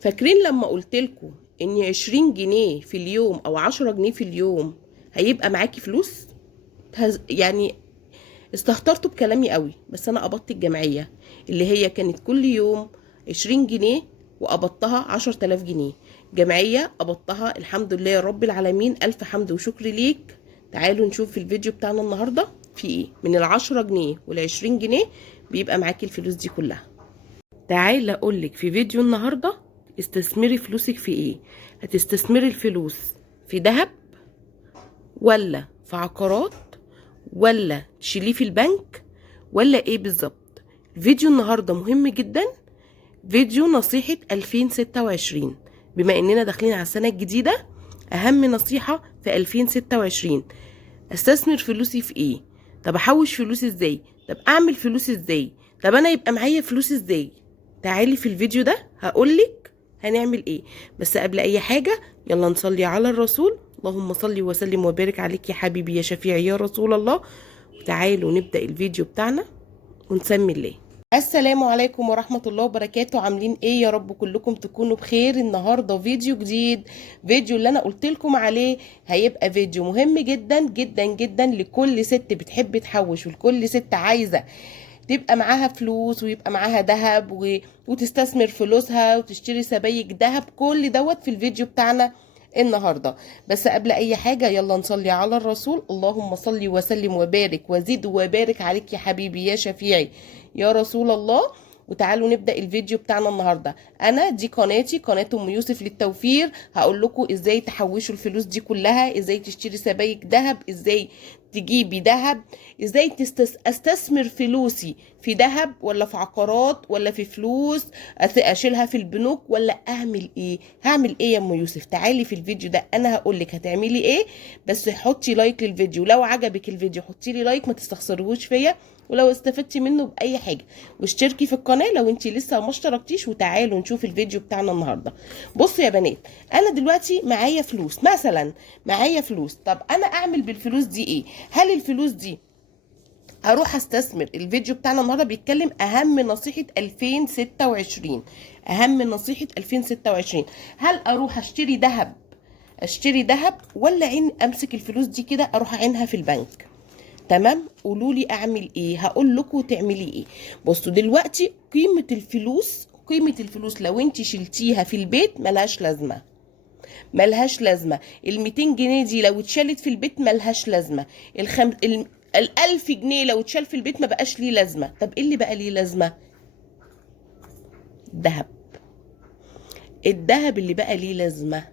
فاكرين لما قلتلكوا ان 20 جنيه في اليوم او 10 جنيه في اليوم هيبقى معاكي فلوس؟ يعني استهترتوا بكلامي قوي، بس انا قبضت الجمعية اللي هي كانت كل يوم 20 جنيه وقبضتها 10,000 جنيه. جمعية قبضتها الحمد لله يا رب العالمين، الف حمد وشكر ليك. تعالوا نشوف في الفيديو بتاعنا النهاردة في ايه من ال10 جنيه وال20 جنيه بيبقى معاكي الفلوس دي كلها. تعالى اقولك في فيديو النهارده استثمري فلوسك في ايه. هتستثمري الفلوس في ذهب ولا في عقارات ولا تشيليه في البنك ولا ايه بالظبط؟ فيديو النهارده مهم جدا، فيديو نصيحة 2026. بما اننا داخلين على السنة الجديدة، اهم نصيحة في 2026: استثمر فلوسي في ايه؟ طب احوش فلوسي ازاي؟ طب اعمل فلوس ازاي؟ طب انا يبقى معايا فلوس ازاي؟ تعالي في الفيديو ده هقولك هنعمل ايه. بس قبل اي حاجة يلا نصلي على الرسول. اللهم صل وسلم وبارك عليك يا حبيبي يا شفيعي يا رسول الله. تعالوا نبدأ الفيديو بتاعنا ونسمي الله. السلام عليكم ورحمة الله وبركاته. عاملين ايه يا رب؟ كلكم تكونوا بخير. النهاردة فيديو جديد، فيديو اللي انا قلت لكم عليه هيبقى فيديو مهم جدا جدا جدا لكل ست بتحب تحوش، ولكل ست عايزة تبقى معاها فلوس ويبقى معاها ذهب وتستثمر فلوسها وتشتري سبائك ذهب. كل دوت في الفيديو بتاعنا النهارده. بس قبل اي حاجه يلا نصلي على الرسول. اللهم صل وسلم وبارك وزد وبارك عليك يا حبيبي يا شفيعي يا رسول الله. وتعالوا نبدا الفيديو بتاعنا النهارده. انا دي قناتي، قناه ام يوسف للتوفير. هقول لكم ازاي تحوشوا الفلوس دي كلها، ازاي تشتري سبائك ذهب، ازاي تجيبي ذهب، ازاي استثمر فلوسي في ذهب ولا في عقارات ولا في فلوس اشيلها في البنوك، ولا اعمل ايه. هعمل ايه يا ام يوسف؟ تعالي في الفيديو ده انا هقولك هتعملي ايه. بس حطي لايك للفيديو، لو عجبك الفيديو حطي لي لايك، ما تستخسرهوش فيا، ولو استفدتي منه باي حاجه واشتركي في القناه لو انتي لسه ما اشتركتيش. وتعالوا نشوف الفيديو بتاعنا النهارده. بصوا يا بنات، انا دلوقتي معايا فلوس، مثلا معايا فلوس. طب انا اعمل بالفلوس دي ايه؟ هل الفلوس دي هروح استثمر؟ الفيديو بتاعنا النهارده بيتكلم اهم نصيحه 2026. اهم نصيحه 2026: هل اروح اشتري ذهب ولا امسك الفلوس دي كده اروح اعينها في البنك؟ تمام، قولوا لي اعمل ايه. هقول لكم تعملي ايه. بصوا دلوقتي قيمه الفلوس لو انت شلتيها في البيت ملهاش لازمه. ملهاش لازمه. ال 200 جنيه دي لو اتشالت في البيت ملهاش لازمه. ال1000 جنيه لو اتشال في البيت ما بقاش ليه لازمه. طب ايه اللي بقى ليه لازمه؟ الذهب. الذهب اللي بقى ليه لازمه،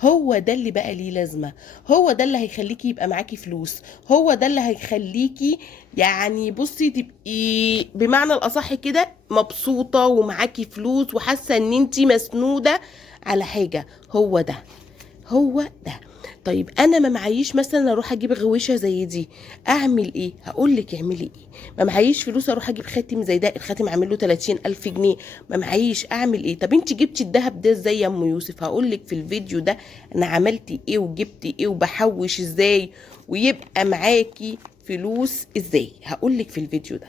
هو ده اللي بقى ليه لازمه. هو ده اللي هيخليكي يبقى معاكي فلوس. هو ده اللي هيخليكي يعني بصي تبقي بمعنى الاصح كده مبسوطه ومعاكي فلوس وحاسه ان انتي مسنوده على حاجه. هو ده، هو ده. طيب انا ما معيش مثلا اروح اجيب غويشه زي دي، اعمل ايه؟ هقول لك اعملي ايه. ما معيش فلوس اروح اجيب خاتم زي ده، الخاتم عامل له 30,000 جنيه. ما معيش، اعمل ايه؟ طب انت جبتي الذهب ده ازاي يا ام يوسف؟ هقول لك في الفيديو ده انا عملت ايه وجبت ايه وبحوش ازاي ويبقى معاكي فلوس ازاي. هقول لك في الفيديو ده،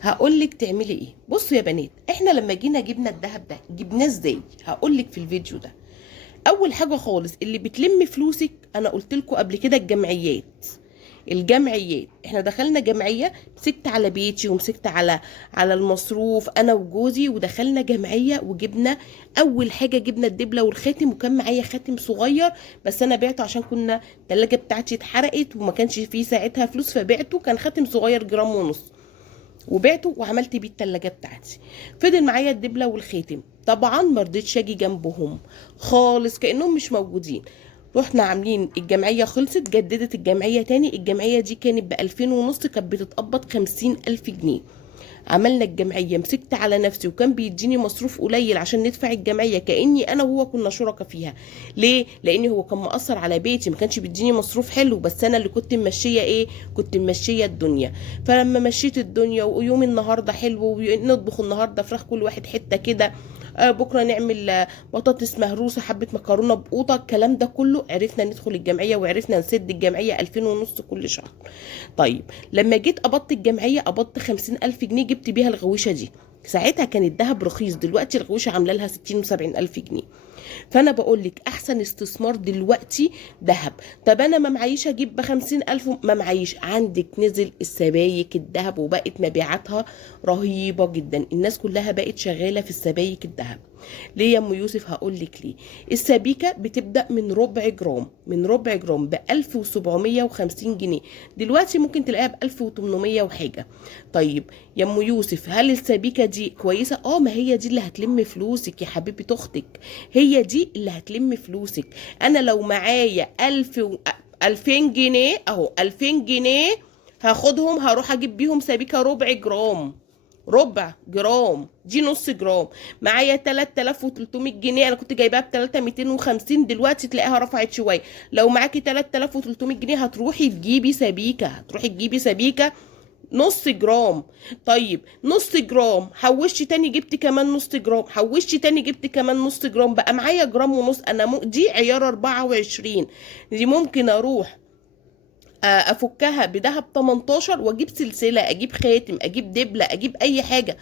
هقول لك تعملي ايه. بصوا يا بنات، احنا لما جبنا الذهب ده جبناه ازاي؟ هقول لك في الفيديو ده. اول حاجه خالص اللي بتلم فلوسك، انا قلت لكم قبل كده الجمعيات. احنا دخلنا جمعيه، مسكت على بيتي ومسكت على المصروف انا وجوزي، ودخلنا جمعيه وجبنا اول حاجه جبنا الدبله والخاتم. وكان معايا خاتم صغير بس انا بعته عشان كنا الثلاجه بتاعتي اتحرقت وما كانش فيه ساعتها فلوس، فبعته. كان خاتم صغير جرام ونص وبعته وعملت بيه التلاجة بتاعتي. فضل معايا الدبلة والخاتم. طبعا مرضتش اجي جنبهم خالص كأنهم مش موجودين. رحنا عاملين الجمعية، خلصت، جددت الجمعية تاني. الجمعية دي كانت ب2500، كانت بتتقبض 50,000 جنيه. عملنا الجمعية، مسكت على نفسي وكان بيديني مصروف قليل عشان ندفع الجمعية كأني انا وهو كنا شركاء فيها. ليه؟ لان هو كان مقصر على بيتي، ما كانش بيديني مصروف حلو، بس انا اللي كنت ماشيه ايه، كنت ماشيه الدنيا. فلما مشيت الدنيا ويوم النهارده حلو ونطبخ النهارده فراخ كل واحد حته كده، بكره نعمل بطاطس مهروسه، حبه مكرونه بقوطه، الكلام ده كله عرفنا ندخل الجمعيه وعرفنا نسد الجمعيه 2500 كل شهر. طيب لما جيت قبضت الجمعيه قبضت 50,000 جنيه، جبت بيها الغويشه دي. ساعتها كان الذهب رخيص، دلوقتي الغوشه عامله لها 60 و70 الف جنيه. فانا بقول لك احسن استثمار دلوقتي ذهب. طب انا ما معيش اجيب ب50 الف، ما معيش، عندك نزل السبايك الذهب وبقت مبيعاتها رهيبه جدا، الناس كلها بقت شغاله في السبايك الذهب. ليه يا ام يوسف؟ هقول لك ليه. السبيكه بتبدا من ربع جرام، من ربع جرام ب 1750 جنيه، دلوقتي ممكن تلاقيها ب 1800 وحاجه. طيب يا ام يوسف، هل السبيكه دي كويسه؟ ما هي دي اللي هتلم فلوسك يا حبيبه اختك، هي دي اللي هتلم فلوسك. انا لو معايا 2000 جنيه اهو، 2000 جنيه هاخدهم هروح اجيب بيهم سبيكه ربع جرام، ربع جرام دي نص جرام. معايا 3300 جنيه، انا كنت جايباها ب 3250، دلوقتي تلاقيها رفعت شويه. لو معاكي 3300 جنيه هتروحي تجيبي سبيكه، هتروحي تجيبي سبيكه نص جرام. طيب نص جرام، حوشتي تاني جبت كمان نص جرام، حوشتي تاني جبت كمان نص جرام، بقى معايا جرام ونص. انا دي عيار 24، دي ممكن اروح افكها بدهب 18 واجيب سلسله، اجيب خاتم، اجيب دبله، اجيب اي حاجه.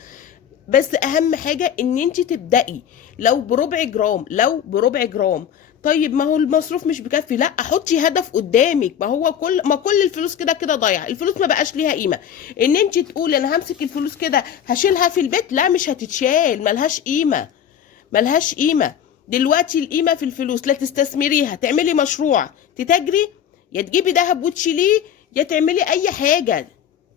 بس اهم حاجه ان انت تبدأي لو بربع جرام، لو بربع جرام. طيب ما هو المصروف مش بكفي، لا حطي هدف قدامك، ما هو كل الفلوس كده كده ضايعه، الفلوس ما بقاش ليها قيمه. ان انت تقولي انا همسك الفلوس كده هشيلها في البيت، لا مش هتتشال، ملهاش قيمه، ملهاش قيمه. دلوقتي القيمه في الفلوس، لا تستثمريها تعملي مشروع تتاجري، يا تجيبي دهب وتشيليه، يا تعملي اي حاجه.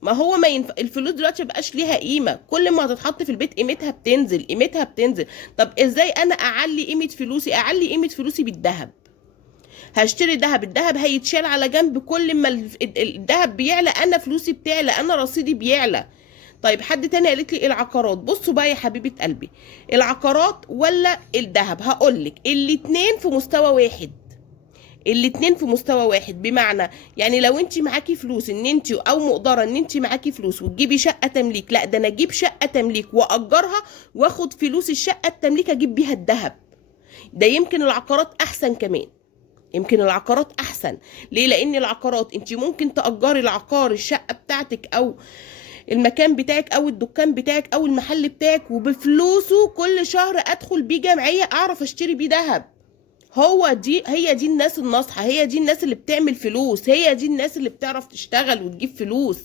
ما هو ما ينفع الفلوس دلوقتي مبقاش ليها قيمه، كل ما هتتحط في البيت قيمتها بتنزل، قيمتها بتنزل. طب ازاي انا اعلي قيمه فلوسي؟ اعلي قيمه فلوسي بالذهب. هشتري ذهب، الذهب هيتشال على جنب، كل ما الذهب بيعلى انا فلوسي بتعلى، انا رصيدي بيعلى. طيب حد تاني قالت لي العقارات. بصوا بقى يا حبيبه قلبي، العقارات ولا الذهب؟ هقولك الاتنين في مستوى واحد، الاتنين في مستوى واحد. بمعنى يعني لو انت معاكي فلوس ان انت او مقدره ان انت معاكي فلوس وتجيبي شقه تمليك، لا ده انا اجيب شقه تمليك واجرها واخد فلوس الشقه التمليك اجيب بيها الذهب. ده يمكن العقارات احسن كمان، يمكن العقارات احسن. ليه؟ لان العقارات انت ممكن تأجري العقار، الشقه بتاعتك او المكان بتاعك او الدكان بتاعك او المحل بتاعك، وبفلوسه كل شهر ادخل بيه جمعيه اعرف اشتري بيه ذهب. هي دي الناس الناصحة، هي دي الناس اللي بتعمل فلوس، هي دي الناس اللي بتعرف تشتغل وتجيب فلوس.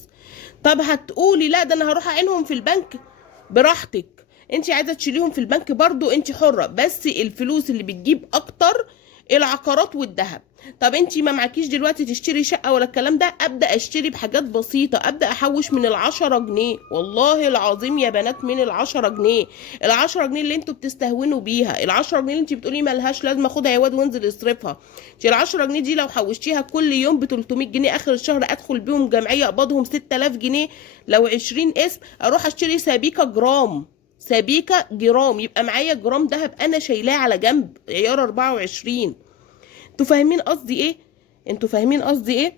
طب هتقولي لا ده انا هروح اعينهم في البنك، براحتك، انت عايزة تشيليهم في البنك برضو انت حرة، بس الفلوس اللي بتجيب اكتر العقارات والذهب. طب انت ما معكيش دلوقتي تشتري شقة ولا الكلام ده، ابدأ اشتري بحاجات بسيطة، ابدأ احوش من ال10 جنيه، والله العظيم يا بنات من ال10 جنيه. ال10 جنيه اللي انتوا بتستهونوا بيها، ال10 جنيه اللي انت بتقولي ملهاش لازمة خدها يا واد وانزل اصرفها، ال10 جنيه دي لو حوشتيها كل يوم ب300 جنيه اخر الشهر ادخل بيهم جمعية اقبضهم 6000 جنيه، لو 20 اسم اروح اشتري سبيكة جرام، سبيكة جرام، يبقى معايا جرام دهب انا شايلاه على جنب عيار 24. انتوا فاهمين قصدي ايه؟ انتوا فاهمين قصدي ايه؟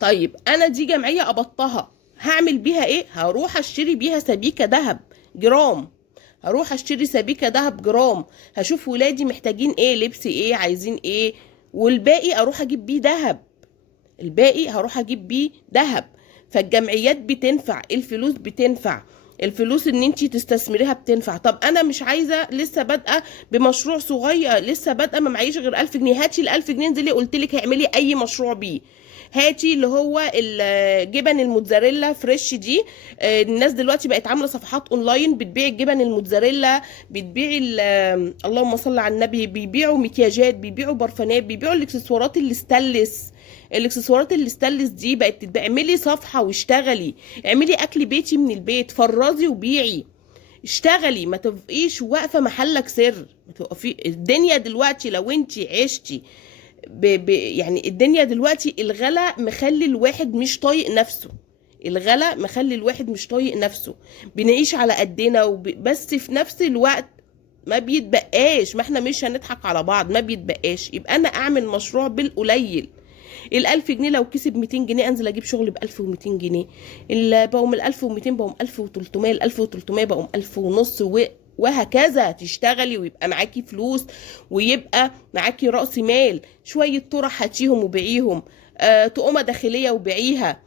طيب انا دي جمعيه قبضتها هعمل بيها ايه؟ هروح اشتري بيها سبيكه ذهب جرام، هروح اشتري سبيكه ذهب جرام، هشوف ولادي محتاجين ايه، لبس ايه، عايزين ايه، والباقي اروح اجيب بيه ذهب، الباقي هروح اجيب بيه ذهب. فالجمعيات بتنفع، الفلوس بتنفع، الفلوس ان انتي تستثمريها بتنفع. طب انا مش عايزه، لسه بادئه بمشروع صغير، لسه بادئه ما معيش غير 1000 جنيه، هاتي ال1000 جنيه انزلي قلت لك اعملي اي مشروع بيه. هاتي اللي هو الجبن الموتزاريلا فريش دي، الناس دلوقتي بقت عامله صفحات اونلاين بتبيع الجبن الموتزاريلا، بتبيع اللهم صل على النبي، بيبيعوا مكياجات، بيبيعوا برفانات، بيبيعوا الاكسسوارات الاستانلس، الاكسسوارات الاستانلس دي بقت تتباع. اعملي صفحه واشتغلي، اعملي اكل بيتي من البيت، فرزي وبيعي، اشتغلي، ما تبقيش واقفه محلك سر. ما تبقي الدنيا دلوقتي لو انت عشتي يعني الدنيا دلوقتي الغلا مخلي الواحد مش طايق نفسه، الغلا مخلي الواحد مش طايق نفسه، بنعيش على قدنا بس في نفس الوقت ما بيتبقاش، ما احنا مش هنضحك على بعض، ما بيتبقاش. يبقى انا اعمل مشروع بالقليل، ال1000 جنيه لو كسب 200 جنيه انزل اجيب شغل ب1200 جنيه، بقوا من 1200 بقوا 1300، ال1300 بقوا 1500 وهكذا. تشتغلي ويبقى معاكي فلوس ويبقى معاكي رأس مال، شوية طرح هاتيهم وبيعيهم، تقومة داخلية وبيعيها،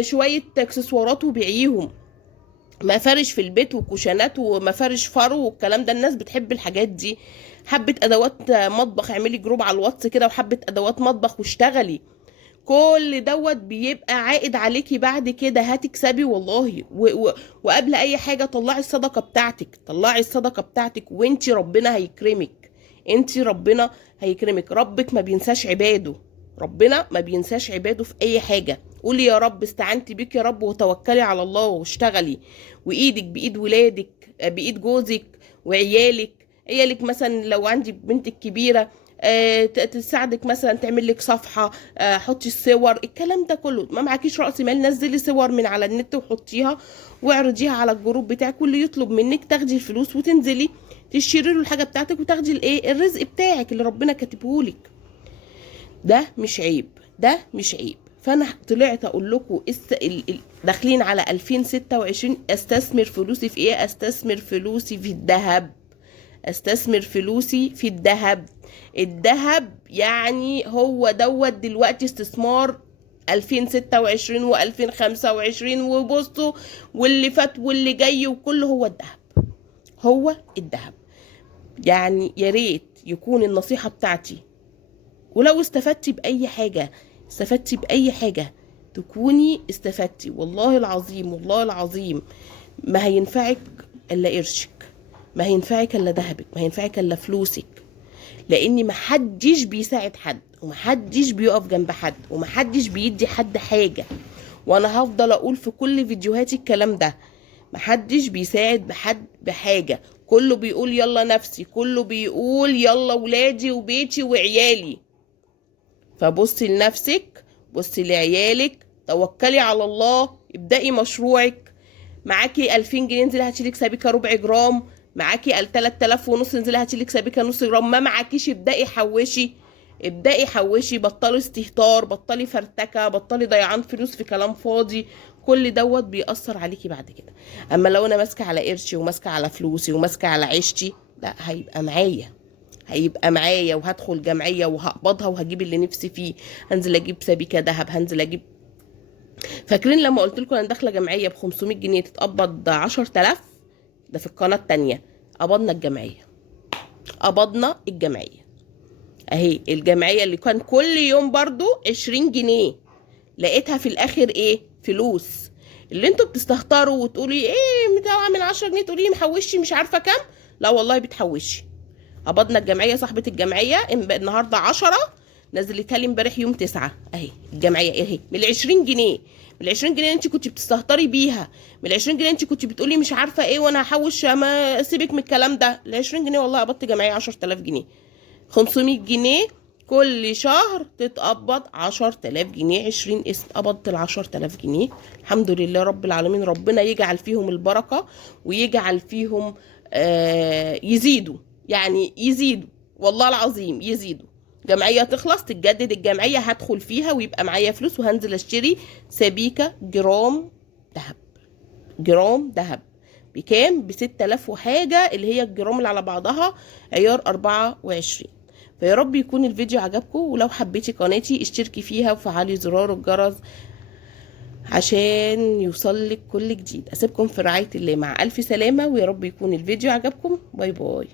شوية اكسسوارات وبيعيهم، مفارش في البيت وكوشنات ومفارش فرو والكلام ده، الناس بتحب الحاجات دي. حبة ادوات مطبخ، اعملي جروب على الواتس كده وحبة ادوات مطبخ واشتغلي. كل دوت بيبقى عائد عليكي بعد كده، هتكسبي والله. وقبل اي حاجة طلعي الصدقة بتاعتك، طلعي الصدقة بتاعتك، وانتي ربنا هيكرمك. انتي ربنا هيكرمك. ربك ما بينساش عباده، ربنا ما بينساش عباده في اي حاجة. قولي يا رب استعنت بيك يا رب، وتوكلي على الله واشتغلي، وايدك بايد ولادك، بايد جوزك وعيالك. عيالك مثلا لو عندي بنتك كبيرة تساعدك مثلا تعمل لك صفحة، حطي الصور، الكلام ده كله. ما معكيش رأس مال، نزلي صور من على النت وحطيها واعرضيها على الجروب بتاعك، واللي يطلب منك تاخدي الفلوس وتنزلي تشتري له الحاجة بتاعتك وتاخدي الايه الرزق بتاعك اللي ربنا كاتبهولك. ده مش عيب، ده مش عيب. فانا طلعت اقول لكم داخلين على 2026، استثمر فلوسي في ايه؟ استثمر فلوسي في الذهب، استثمر فلوسي في الذهب. الذهب يعني هو دوت دلوقتي استثمار 2026 و2025 وبصوا واللي فات واللي جاي وكله هو الذهب، هو الذهب. يعني يا ريت يكون النصيحة بتاعتي، ولو استفدتي بأي حاجة، استفدتي بأي حاجة تكوني استفدتي. والله العظيم، والله العظيم ما هينفعك إلا قرشك، ما هينفعك إلا ذهبك، ما هينفعك إلا فلوسك. لأن محدش بيساعد حد، ومحدش بيقف جنب حد، ومحدش بيدي حد حاجة. وأنا هفضل أقول في كل فيديوهاتي الكلام ده. محدش بيساعد بحد بحاجة، كله بيقول يلا نفسي، كله بيقول يلا ولادي وبيتي وعيالي. فبصي لنفسك، بصي لعيالك، توكلي على الله، ابدأي مشروعك. معاكي 2000 جنيه انزلي هاتيلك سبيكة ربع جرام، معاكي 3000 ونص انزلي هاتيلك سبيكة نص جرام. ما معاكيش ابدأي حوشي، ابدأي حوشي. بطلي استهتار، بطلي فرتكة، بطلي ضيعان فلوس في كلام فاضي. كل دوت بيأثر عليكي بعد كده. اما لو انا ماسكة على قرشي وماسكة على فلوسي وماسكة على عيشتي، لا هيبقى معايا، هيبقى معايا، وهدخل جمعية وهقبضها وهجيب اللي نفسي فيه. هنزل اجيب سبيكة دهب، هنزل اجيب. فاكرين لما قلت لكم انا داخله جمعيه ب 500 جنيه تتقبض 10000؟ ده في القناه التانية. قبضنا الجمعيه، قبضنا الجمعيه اهي. الجمعيه اللي كان كل يوم برضو 20 جنيه، لقيتها في الاخر ايه؟ فلوس. اللي انتوا بتستهتروا وتقولي ايه متوقع من 10 جنيه تقولي محوشي مش عارفه كام، لا والله بتحوشي. قبضنا الجمعيه. صاحبه الجمعيه النهارده 10، نزلتها لي امبارح يوم 9 اهي. الجمعيه اهي من 20 جنيه، من 20 جنيه انت كنت بتستهتري بيها، من 20 جنيه انت كنت بتقولي مش عارفه ايه وانا هحوش، ما سيبك من الكلام ده. ال 20 جنيه والله قبضت جمعيه 10000 جنيه. 500 جنيه كل شهر تتقبض 10000 جنيه. 20 اسم قبضت ال 10000 جنيه. الحمد لله رب العالمين. ربنا يجعل فيهم البركه ويجعل فيهم يزيدوا، يعني يزيدوا والله العظيم يزيدوا. جمعية تخلص تتجدد الجمعية، هدخل فيها ويبقى معايا فلوس وهنزل اشتري سبيكة جرام دهب. جرام دهب بكام؟ ب6000 وحاجة، اللي هي الجرام اللي على بعضها عيار 24. فيا رب يكون الفيديو عجبكم، ولو حبيتي قناتي اشتركي فيها وفعلي زرار الجرس عشان يوصلك كل جديد. اسيبكم في رعاية الله، مع الف سلامة، ويا رب يكون الفيديو عجبكم. باي باي.